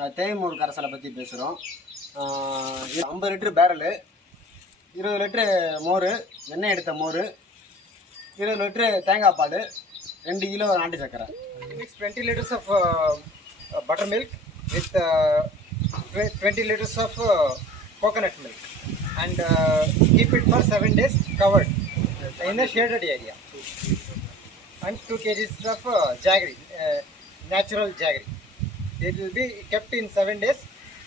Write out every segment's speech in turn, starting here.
நாங்கள் தேய்மூர் கரசலை பற்றி பேசுகிறோம் ஐம்பது லிட்ரு பேரலு இருபது லிட்ரு மோர் எண்ணெய் எடுத்த மோர் இருபது லிட்ரு தேங்காய் பால் ரெண்டு கிலோ நாட்டு சக்கரை mix twenty litres of buttermilk with twenty litres of coconut milk and keep it for seven days covered in shaded area and two KGs of jaggery natural jaggery It will be kept in 7 days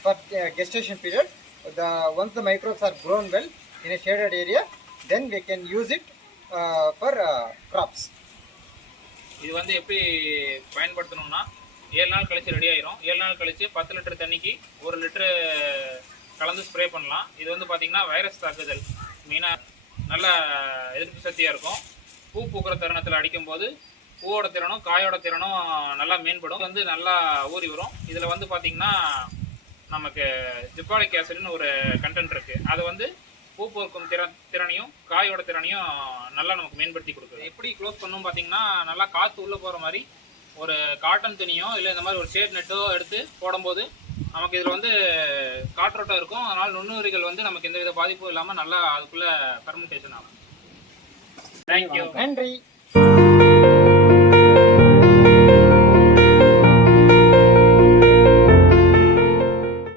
for uh, gestation period. The, once the microbes are grown well in a shaded area, then we can use it uh, for uh, crops. இது வந்து எப்படி பயன்படுத்தணும்னா ஏழு நாள் கழிச்சு ready ஆயிரும் ஏழு நாள் கழிச்சு பத்து லிட்டர் தண்ணிக்கு ஒரு லிட்டரு கலந்து ஸ்ப்ரே பண்ணலாம் இது வந்து பார்த்தீங்கன்னா வைரஸ் தாக்குதல் மெயினாக நல்ல எதிர்ப்பு சக்தியாக இருக்கும் பூ பூக்கிற தருணத்தில் அடிக்கும்போது பூவோட திறனும் காயோட திறனும் நல்லா மேம்படும். வந்து நல்லா ஊறி வரும். இதில் வந்து பார்த்தீங்கன்னா நமக்கு ஜிப்பாலிக் ஆசிட்னு ஒரு கண்டென்ட் இருக்குது அது வந்து பூ பொறுக்கும் திற திறனையும் காயோட திறனையும் நல்லா நமக்கு மேம்படுத்தி கொடுக்குது. எப்படி க்ளோஸ் பண்ணும் பார்த்தீங்கன்னா நல்லா காற்று உள்ளே போகிற மாதிரி ஒரு காட்டன் துணியோ இல்லை இந்த மாதிரி ஒரு ஷேட் நெட்டோ எடுத்து போடும்போது நமக்கு இதில் வந்து காற்றோட்டம் இருக்கும். அதனால் நுண்ணுயிரிகள் வந்து நமக்கு எந்த வித பாதிப்பும் இல்லாமல் நல்லா அதுக்குள்ளே ஃபெர்மெண்டேஷன் ஆகும். தேங்க்யூ நன்றி.